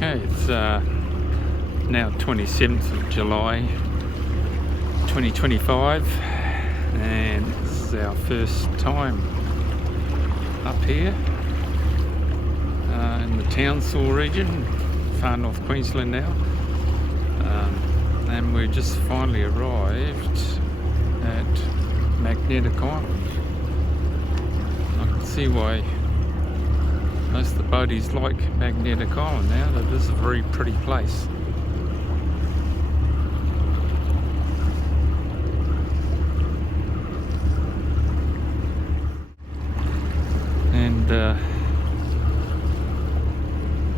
Okay, it's now 27th of July 2025, and this is our first time up here in the Townsville region, far north Queensland now, and we just finally arrived at Magnetic Island. I can see why most of the boaties like Magnetic Island now. That is a very pretty place. And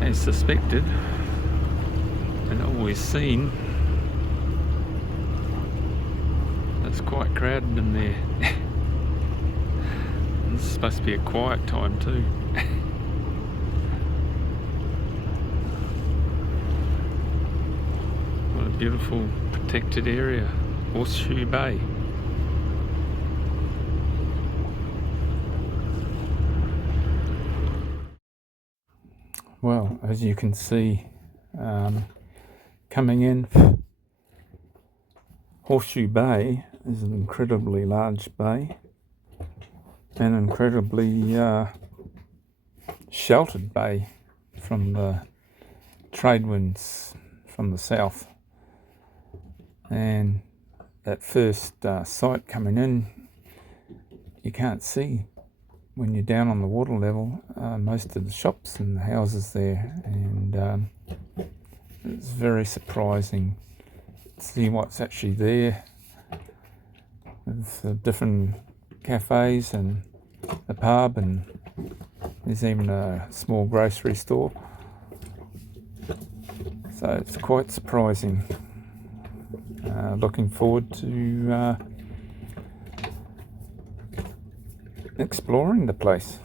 as suspected and always seen, it's quite crowded in there. It's supposed to be a quiet time too. What a beautiful protected area, Horseshoe Bay. Well, as you can see, coming in, Horseshoe Bay is an incredibly large bay and incredibly sheltered bay from the trade winds from the south. And that first sight coming in, you can't see when you're down on the water level most of the shops and the houses there, and it's very surprising to see what's actually there with the different cafes and a pub, and there's even a small grocery store, so it's quite surprising. Looking forward to exploring the place.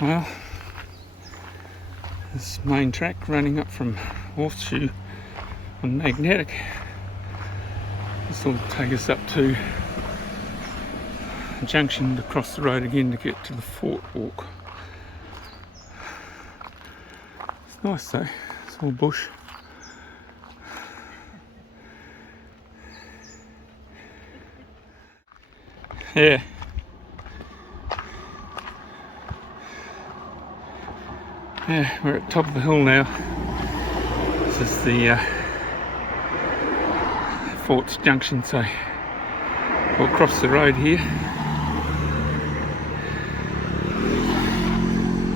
Well, this main track running up from Horseshoe on Magnetic, this will take us up to a junction to cross the road again to get to the Fort Walk. It's nice though, it's all bush. Yeah. Yeah, we're at the top of the hill now. This is the Fort's Junction, so we'll cross the road here.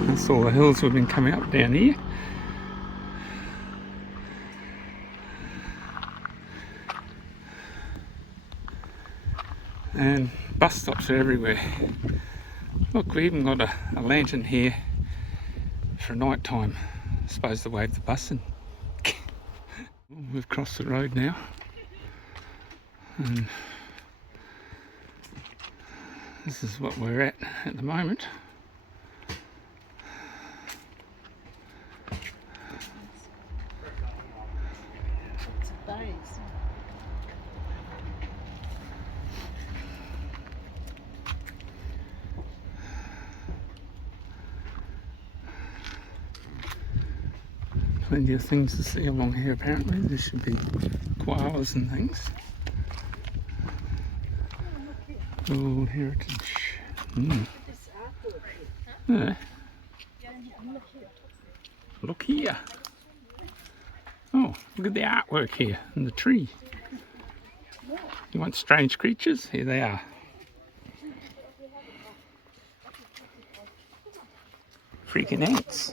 That's all the hills we've been coming up down here. And bus stops are everywhere. Look, we even got a lantern here for night time. I suppose to wave the bus in. We've crossed the road now, and this is what we're at the moment. Plenty of things to see along here apparently. There should be koalas and things. Old heritage. Yeah. Look here. Oh, look at the artwork here and the tree. You want strange creatures? Here they are. Freaking ants.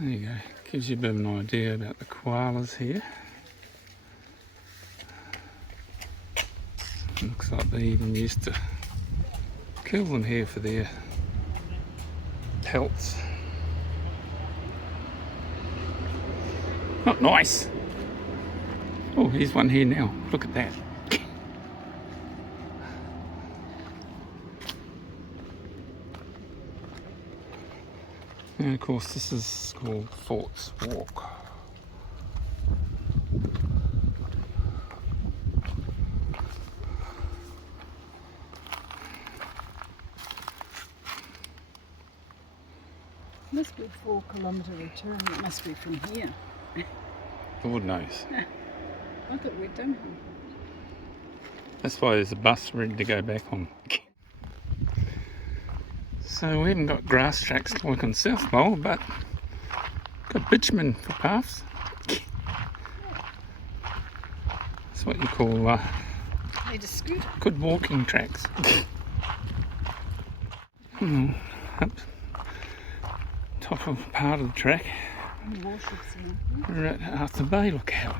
There you go, gives you a bit of an idea about the koalas here. Looks like they even used to kill them here for their pelts. Not nice. Oh, here's one here now. Look at that. And of course this is called Fort's Walk. Must be a 4-kilometre return. It must be from here. Lord knows. I thought we'd done it. That's why there's a bus ready to go back on. So we haven't got grass tracks like on South Mole, but got bitumen for paths. That's what you call Need a scooter. good walking tracks. Up top of part of the track. We're at Arthur Bay Lookout.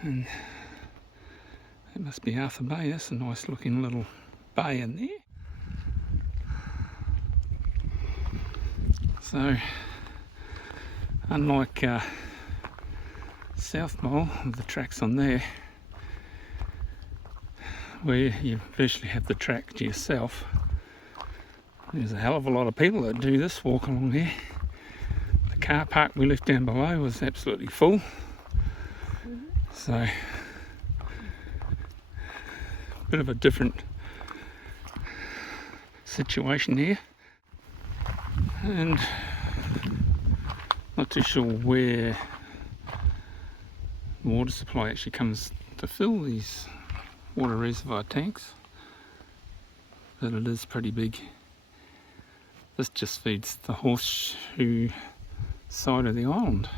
And that must be Arthur Bay. That's a nice looking little bay in there. So unlike South Mole, the tracks on there, where you virtually have the track to yourself, there's a hell of a lot of people that do this walk along here. The car park we left down below was absolutely full. So a bit of a different situation here, and not too sure where the water supply actually comes to fill these water reservoir tanks, but it is pretty big. This just feeds the horseshoe side of the island.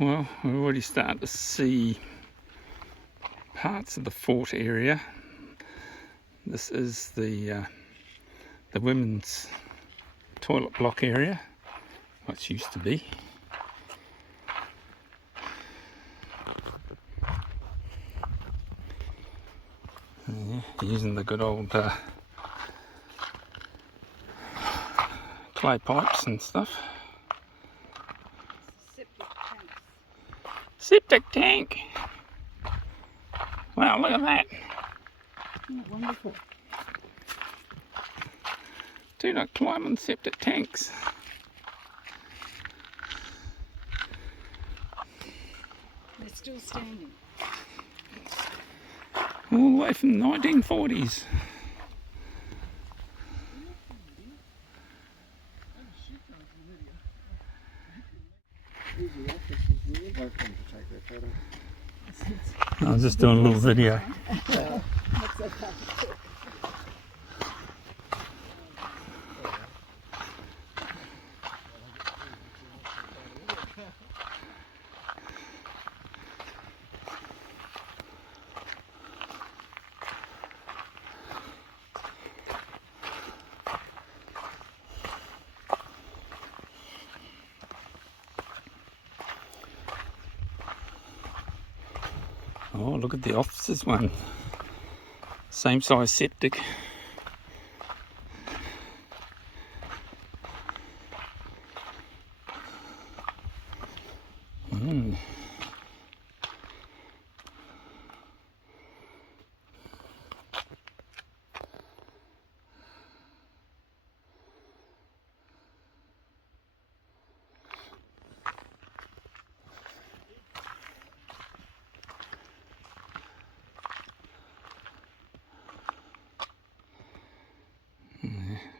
Well, we're already starting to see parts of the fort area. This is the women's toilet block area, what used to be. Yeah, using the good old clay pipes and stuff. Septic tank. Wow, look at that. Isn't it wonderful? Do not climb on septic tanks. They're still standing. All the way from the 1940s. I was just doing a little video. Oh, look at the officers one. Same size septic.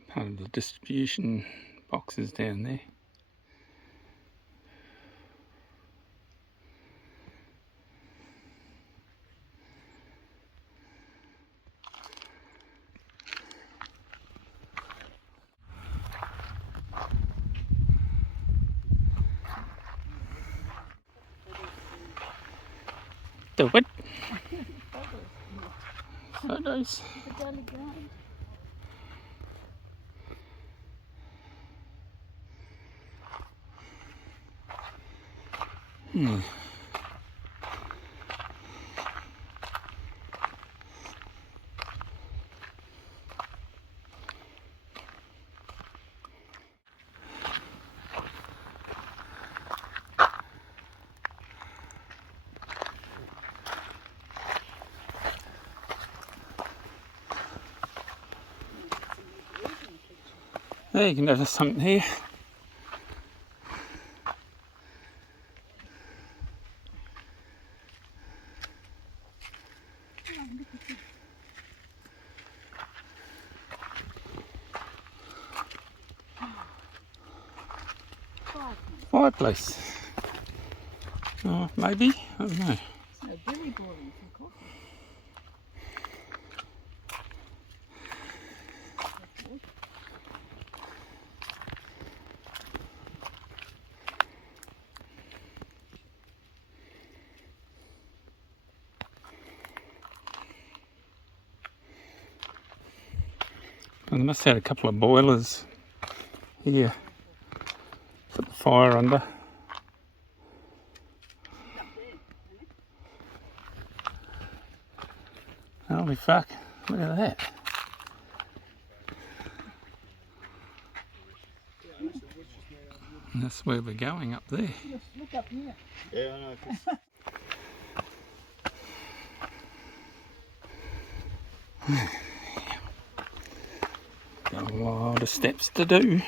Part of the distribution boxes down there. Do it. photos. The daily grind. There, you can notice something here. Fireplace. Oh, maybe. I don't know. So very boring for coffee. Well, they must have had a couple of boilers here. Put the fire under. Holy fuck, look at that. And that's where we're going, up there. Just look up here. Yeah, I know. Got a lot of steps to do.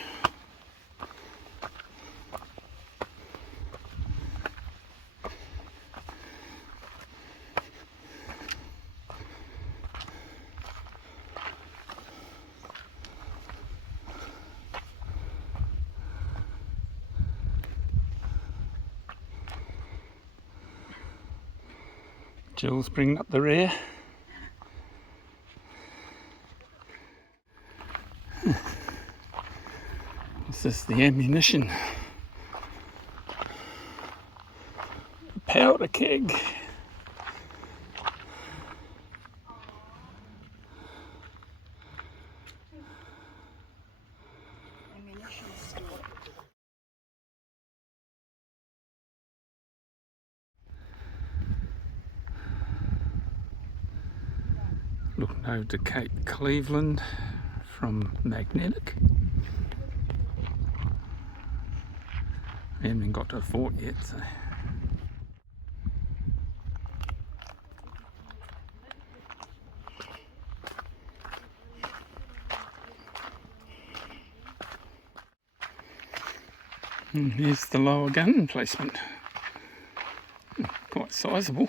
Jill's bringing up the rear. This is the ammunition. Powder keg. Ammunition store. Looking over to Cape Cleveland from Magnetic. We haven't even got to the fort yet, so. And here's the lower gun emplacement. Quite sizable.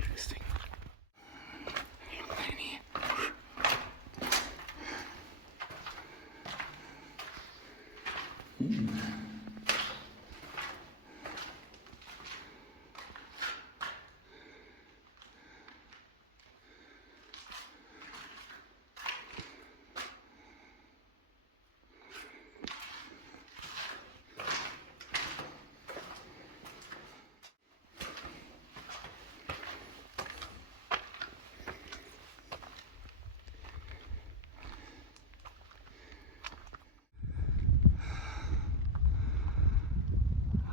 Interesting. Look down here.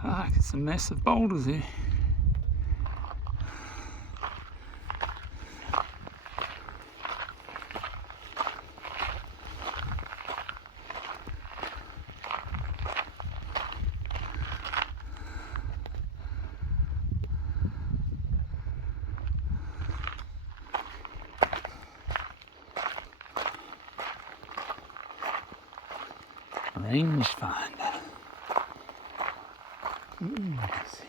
Ah, get some massive boulders here. Rangefinder. Let's see.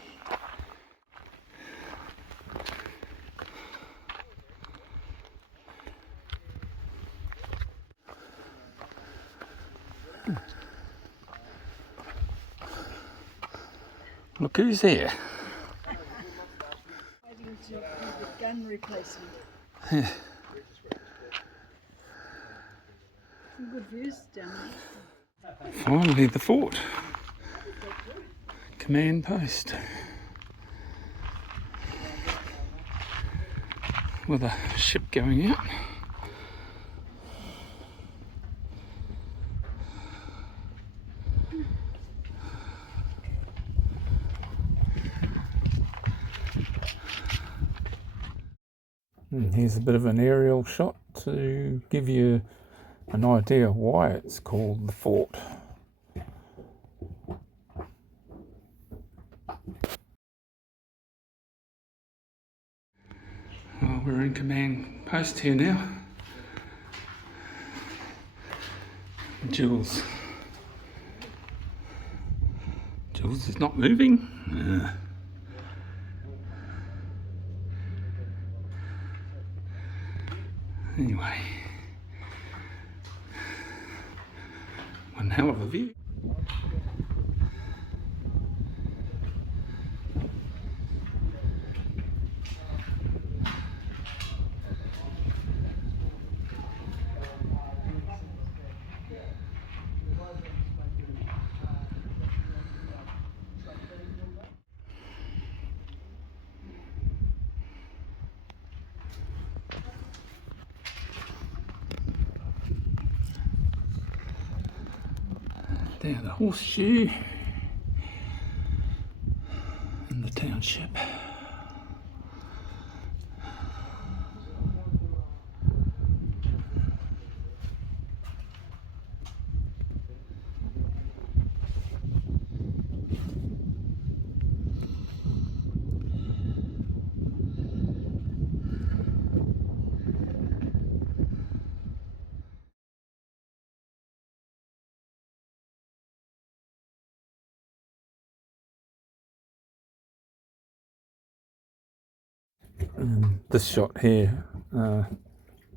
Look who's here. Waiting to do the gun replacement. Yeah. Some good views down there. Finally the fort. Command post. With a ship going out. And here's a bit of an aerial shot to give you an idea why it's called the fort. Well, we're in command post here now. Jules is not moving. Anyway, one hell of a view. There, the horseshoe and the township. And this shot here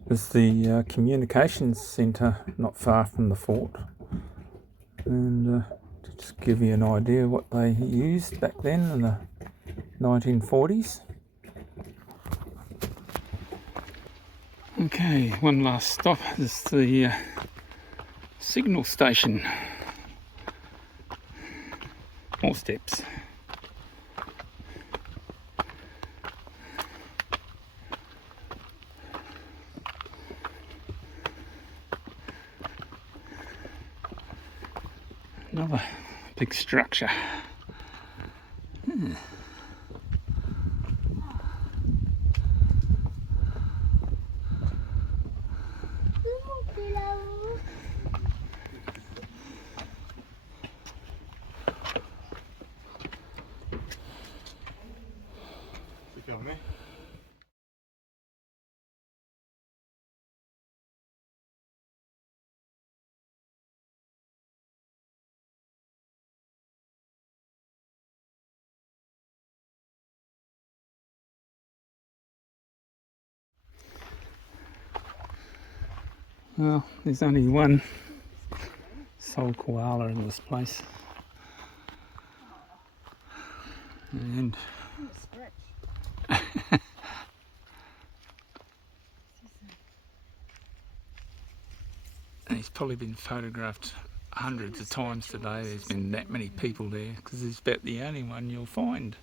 is the communications centre not far from the fort. And to just give you an idea what they used back then in the 1940s. Okay, one last stop is the signal station. More steps. Another big structure. Well, there's only one sole koala in this place. And he's probably been photographed hundreds of times today. There's been that many people there because he's about the only one you'll find.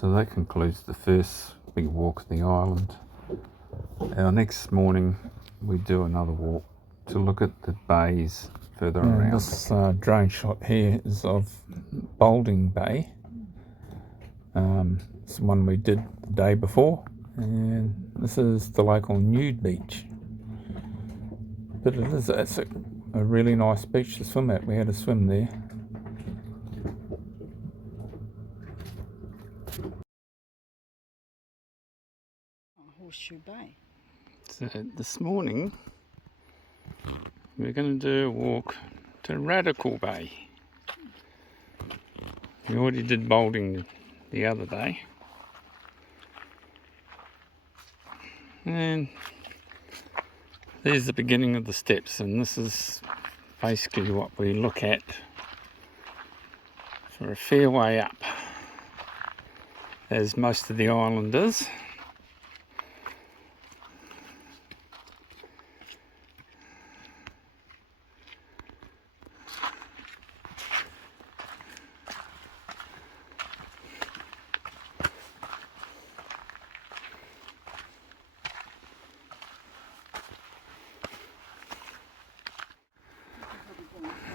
So that concludes the first big walk of the island. Our next morning we do another walk to look at the bays further around. This drone shot here is of Boulding Bay. It's one we did the day before, and this is the local nude beach. But it's a really nice beach to swim at. We had a swim there. Horseshoe Bay. So this morning we're going to do a walk to Radical Bay. We already did Boulding the other day. And there's the beginning of the steps, and this is basically what we look at for a fair way up, as most of the island is.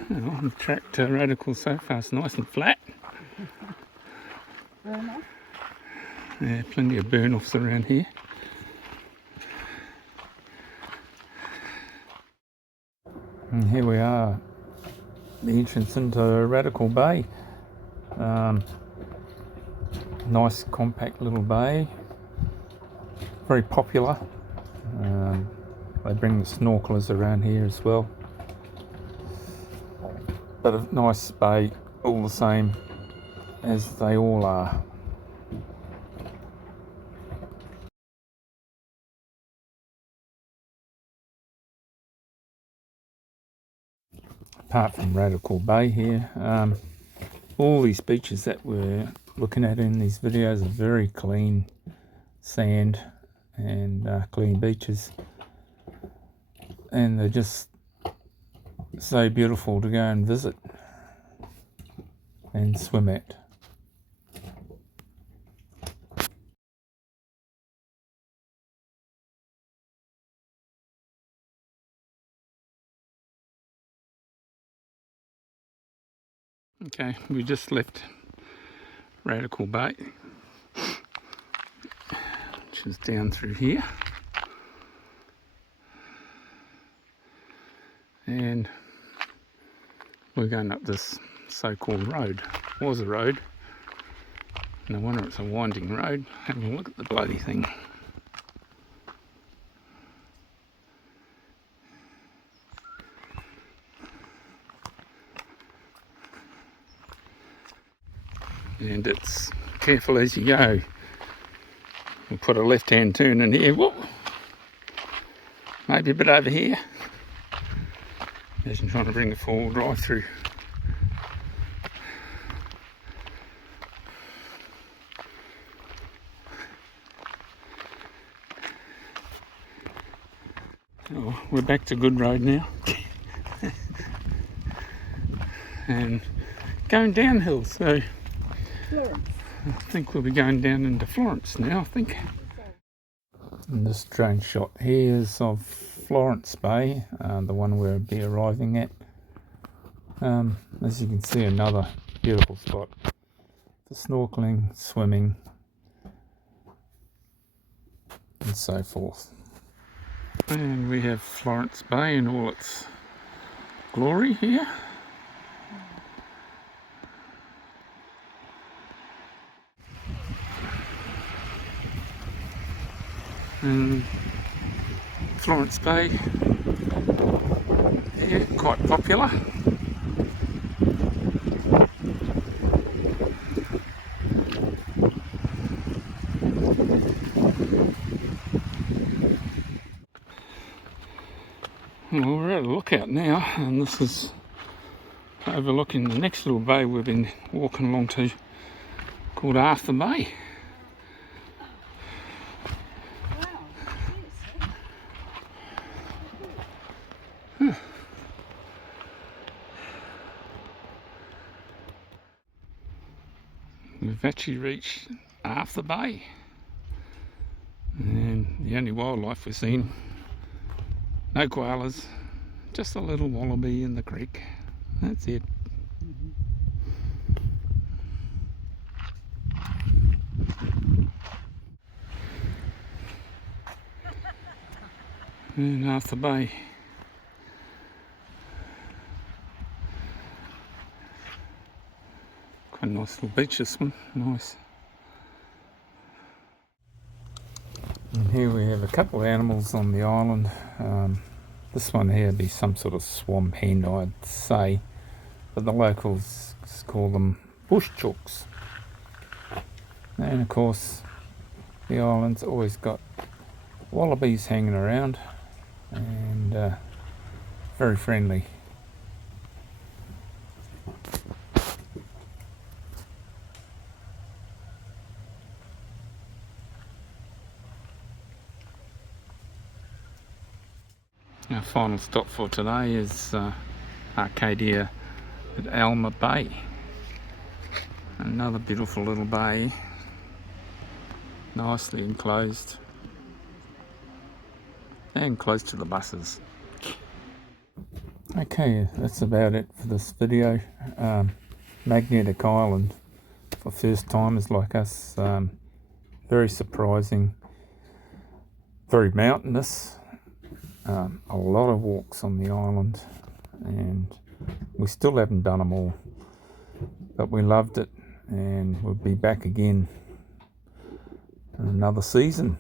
Well, the track to Radical so far is nice and flat. Burn off? Yeah, plenty of burn-offs around here. And here we are, the entrance into Radical Bay. Nice compact little bay, very popular. They bring the snorkelers around here as well. But a nice bay all the same, as they all are. Apart from Radical Bay here, all these beaches that we're looking at in these videos are very clean sand and clean beaches, and they're just so beautiful to go and visit and swim at. Okay, we just left Radical Bay, which is down through here, and we're going up this so-called road. It was a road, no wonder it's a winding road. Have a look at the bloody thing. And it's careful as you go. We'll put a left-hand turn in here. Whoop. Maybe a bit over here. Imagine trying to bring the four-wheel drive through. Oh, we're back to good road now. And going downhill, so Florence. I think we'll be going down into Florence now, I think. And this drone shot here is of Florence Bay, the one we'll be arriving at. As you can see, another beautiful spot for snorkeling, swimming, and so forth. And we have Florence Bay in all its glory here. And Florence Bay, yeah, quite popular. Well, we're at a lookout now, and this is overlooking the next little bay we've been walking along to, called Arthur Bay. We've actually reached Arthur Bay, and the only wildlife we've seen, no koalas, just a little wallaby in the creek. That's it. And Arthur Bay. Quite a nice little beach, this one. Nice. And here we have a couple of animals on the island. This one here would be some sort of swamp hen, I'd say, but the locals call them bush chooks. And of course, the island's always got wallabies hanging around, and very friendly Our final stop for today is Arcadia at Alma Bay. Another beautiful little bay, nicely enclosed and close to the buses. Okay, that's about it for this video. Magnetic Island for first timers like us, very surprising, very mountainous, a lot of walks on the island, and we still haven't done them all, but we loved it, and we'll be back again in another season.